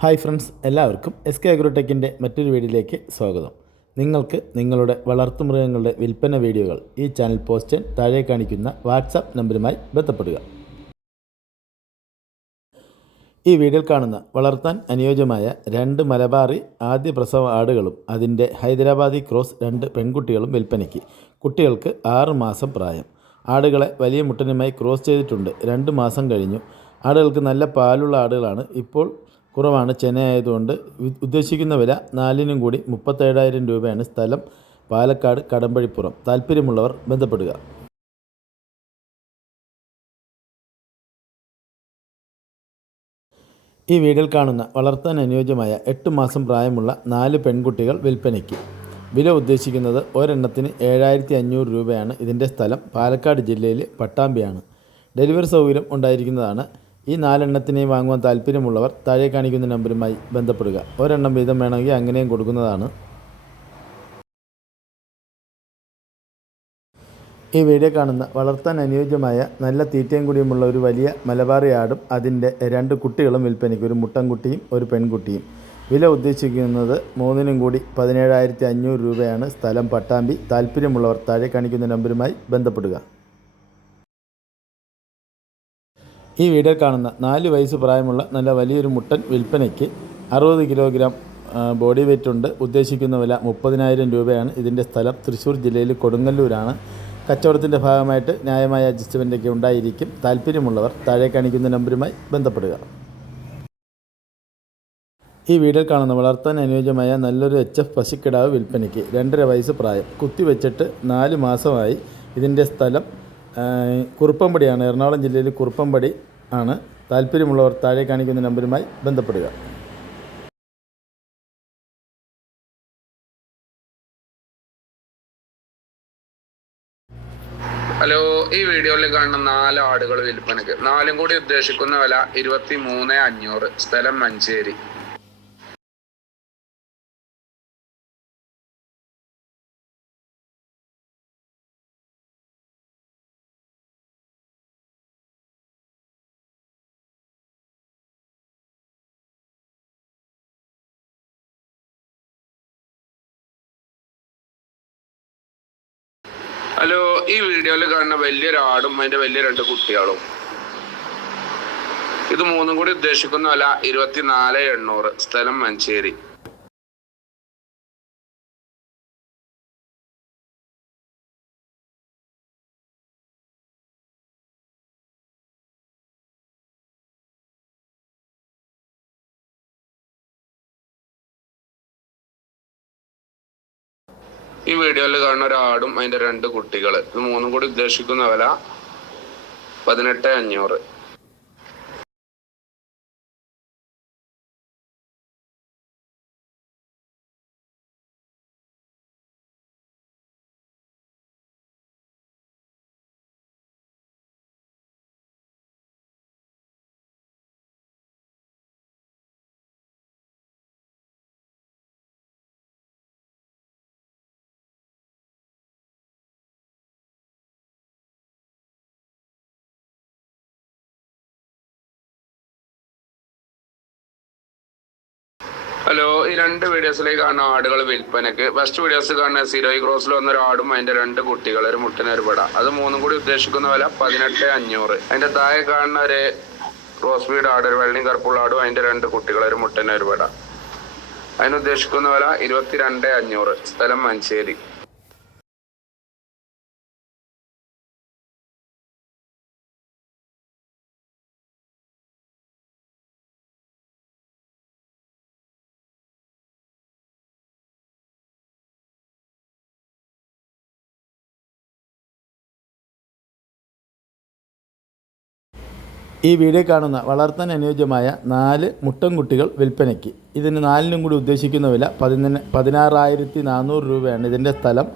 Hi friends എല്ലാവർക്കും S K അഗ്രോടെക്കിന്റെ മറ്റൊരു വീഡിയോയിലേക്ക് സ്വാഗതം. നിങ്ങൾക്ക് നിങ്ങളുടെ വളർത്തുമൃഗങ്ങളുടെ വിൽപ്പന വീഡിയോകൾ ഈ ചാനൽ പോസ്റ്റ് താഴെ കാണിക്കുന്ന വാട്സാപ്പ് നമ്പറുമായി ബന്ധപ്പെടുക. ഈ വീഡിയോയിൽ കാണുന്ന വളർത്താൻ അനുയോജ്യമായ രണ്ട് മലബാറി ആദ്യ പ്രസവ ആടുകളും അതിന്റെ ഹൈദരാബാദി ക്രോസ് രണ്ട് പെൺകുട്ടികളും വിൽപ്പനയ്ക്ക്. കുട്ടികൾക്ക് ആറ് മാസം പ്രായം. ആടുകളെ വലിയ മുട്ടനുമായി ക്രോസ് ചെയ്തിട്ടുണ്ട്. രണ്ട് മാസം കഴിഞ്ഞു. ആടുകൾക്ക് നല്ല പാലുള്ള ആടുകളാണ് ഇപ്പോൾ കുറവാണ് ചെനയായതുകൊണ്ട് ഉദ്ദേശിക്കുന്ന വില നാലിനും കൂടി മുപ്പത്തേഴായിരം രൂപയാണ് സ്ഥലം. പാലക്കാട് കടമ്പഴിപ്പുറം. താല്പര്യമുള്ളവർ ബന്ധപ്പെടുക. ഈ വീടിൽ കാണുന്ന വളർത്താൻ അനുയോജ്യമായ എട്ട് മാസം പ്രായമുള്ള നാല് പെൺകുട്ടികൾ വിൽപ്പനയ്ക്ക്. വില ഉദ്ദേശിക്കുന്നത് ഒരെണ്ണത്തിന് ഏഴായിരത്തി അഞ്ഞൂറ് രൂപയാണ്. ഇതിന്റെ സ്ഥലം പാലക്കാട് ജില്ലയിലെ പട്ടാമ്പിയാണ്. ഡെലിവറി സൗകര്യം ഉണ്ടായിരിക്കുന്നതാണ്. ഈ നാലെണ്ണത്തിനെയും വാങ്ങുവാൻ താല്പര്യമുള്ളവർ താഴെ കാണിക്കുന്ന നമ്പറുമായി ബന്ധപ്പെടുക. ഒരെണ്ണം വീതം വേണമെങ്കിൽ അങ്ങനെയും കൊടുക്കുന്നതാണ്. ഈ വീഡിയോ കാണുന്ന വളർത്താൻ അനുയോജ്യമായ നല്ല തീറ്റയും കൂടിയുമുള്ള ഒരു വലിയ മലബാറി ആടും അതിന്റെ രണ്ട് കുട്ടികളും വിൽപ്പനയ്ക്ക് ഒരു മുട്ടൻകുട്ടിയും ഒരു പെൺകുട്ടിയും. വില ഉദ്ദേശിക്കുന്നത് മൂന്നിനും കൂടി പതിനേഴായിരത്തി അഞ്ഞൂറ് രൂപയാണ്. സ്ഥലം പട്ടാമ്പി. താല്പര്യമുള്ളവർ താഴെ കാണിക്കുന്ന നമ്പറുമായി ബന്ധപ്പെടുക. ഈ വീഡിയോ കാണുന്ന നാല് വയസ്സ് പ്രായമുള്ള നല്ല വലിയൊരു മുട്ടൻ വിൽപ്പനയ്ക്ക് അറുപത് കിലോഗ്രാം ബോഡി വെയ്റ്റ് ഉണ്ട്. ഉദ്ദേശിക്കുന്ന വില മുപ്പതിനായിരം രൂപയാണ്. ഇതിന്റെ സ്ഥലം തൃശ്ശൂർ ജില്ലയിൽ കൊടുങ്ങല്ലൂരാണ്. കച്ചവടത്തിന്റെ ഭാഗമായിട്ട് ന്യായമായ അഡ്ജസ്റ്റ്മെന്റൊക്കെ ഉണ്ടായിരിക്കും. താല്പര്യമുള്ളവർ താഴെ കാണിക്കുന്ന നമ്പരുമായി ബന്ധപ്പെടുക. ഈ വീഡിയോ കാണുന്ന വളർത്താൻ അനുയോജ്യമായ നല്ലൊരു എച്ച് എഫ് പശുക്കിടാവ് വിൽപ്പനയ്ക്ക് രണ്ടര വയസ്സ് പ്രായം കുത്തിവെച്ചിട്ട് നാല് മാസമായി ഇതിന്റെ സ്ഥലം കുറുപ്പമ്പടിയാണ്. എറണാകുളം ജില്ലയിൽ കുറുപ്പമ്പടി ആണ്. താല്പര്യമുള്ളവർ താഴെ കാണിക്കുന്ന നമ്പരുമായി ബന്ധപ്പെടുക. ഹലോ ഈ വീഡിയോയിൽ കാണുന്ന നാല് ആടുകൾ വിൽപ്പനക്ക് നാലും കൂടി ഉദ്ദേശിക്കുന്ന വില ഇരുപത്തി മൂന്ന് അഞ്ഞൂറ്. സ്ഥലം മഞ്ചേരി. ഹലോ ഈ വീഡിയോയിൽ കാണുന്ന വലിയൊരു ആടും അതിന്റെ വലിയ രണ്ട് കുട്ടികളും. ഇത് മൂന്നും കൂടി ഉദ്ദേശിക്കുന്ന വില ഇരുപത്തിനാല് എണ്ണൂറ് സ്ഥലം മഞ്ചേരി. ഈ വീഡിയോയിൽ കാണുന്ന ഒരാടും അതിന്റെ രണ്ട് കുട്ടികൾ ഇത് മൂന്നും കൂടി ഉദ്ദേശിക്കുന്ന വില പതിനെട്ട് അഞ്ഞൂറ്. ഹലോ ഈ രണ്ട് വീഡിയോസിലേക്ക് കാണുന്ന ആടുകൾ വിൽപ്പനക്ക് ഫസ്റ്റ് വീഡിയോസ് കാണുന്ന സീറോയി ക്രോസിൽ വന്ന ഒരു ആടും അതിന്റെ രണ്ട് കുട്ടികൾ ഒരു മുട്ടന ഒരു പട. അത് മൂന്നും കൂടി ഉദ്ദേശിക്കുന്ന വില പതിനെട്ട് അഞ്ഞൂറ്. അതിന്റെ താഴെ കാണുന്ന ഒരു ക്രോസ് ബീഡ് ആട് ഒരു വെള്ളിയും കറുപ്പുള്ള ആടും അതിന്റെ രണ്ട് കുട്ടികൾ ഒരു മുട്ടന ഒരു പട. അതിനുദ്ദേശിക്കുന്ന വില ഇരുപത്തിരണ്ട് അഞ്ഞൂറ്. സ്ഥലം മഞ്ചേരി. ഈ വീഡിയോ കാണുന്ന വളർത്താൻ അനുയോജ്യമായ നാല് മുട്ടൻകുട്ടികൾ വിൽപ്പനയ്ക്ക്. ഇതിന് നാലിനും കൂടി ഉദ്ദേശിക്കുന്ന വില പതിന പതിനാറായിരത്തി നാനൂറ് രൂപയാണ്. ഇതിന്റെ സ്ഥലം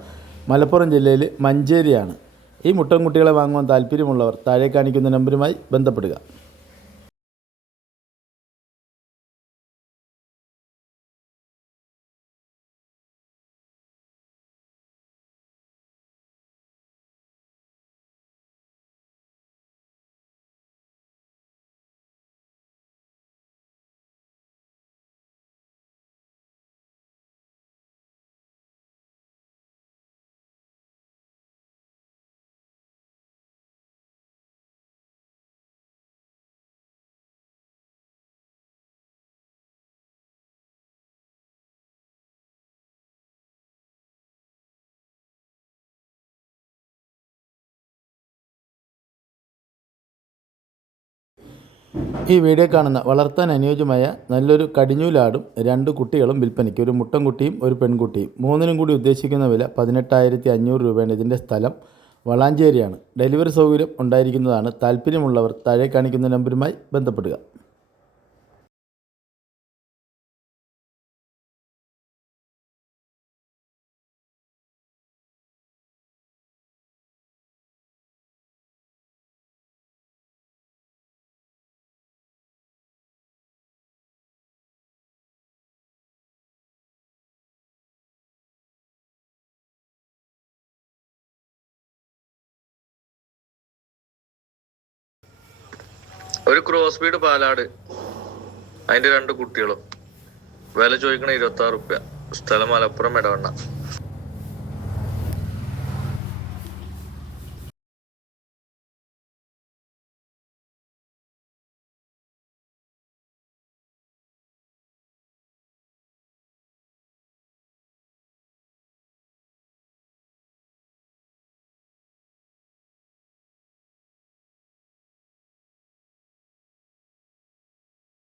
മലപ്പുറം ജില്ലയിൽ മഞ്ചേരിയാണ്. ഈ മുട്ടൻകുട്ടികളെ വാങ്ങുവാൻ താല്പര്യമുള്ളവർ താഴെ കാണിക്കുന്ന നമ്പരുമായി ബന്ധപ്പെടുക. ഈ വീഡിയോ കാണുന്ന വളർത്താൻ അനുയോജ്യമായ നല്ലൊരു കടിഞ്ഞൂലാടും രണ്ട് കുട്ടികളും വിൽപ്പനയ്ക്ക്. ഒരു മുട്ടൻകുട്ടിയും ഒരു പെൺകുട്ടിയും. മൂന്നിനും കൂടി ഉദ്ദേശിക്കുന്ന വില പതിനെട്ടായിരത്തി അഞ്ഞൂറ് രൂപയാണ്. ഇതിന്റെ സ്ഥലം വളാഞ്ചേരിയാണ്. ഡെലിവറി സൗകര്യം ഉണ്ടായിരിക്കുന്നതാണ്. താല്പര്യമുള്ളവർ താഴെ കാണിക്കുന്ന നമ്പരുമായി ബന്ധപ്പെടുക. ഒരു ക്രോസ് ബീഡ് പാലാട്. അതിന്റെ രണ്ട് കുട്ടികളും. വില ചോദിക്കണ ഇരുപത്തി ആറ് സ്ഥലം മലപ്പുറം ഇടവണ്ണ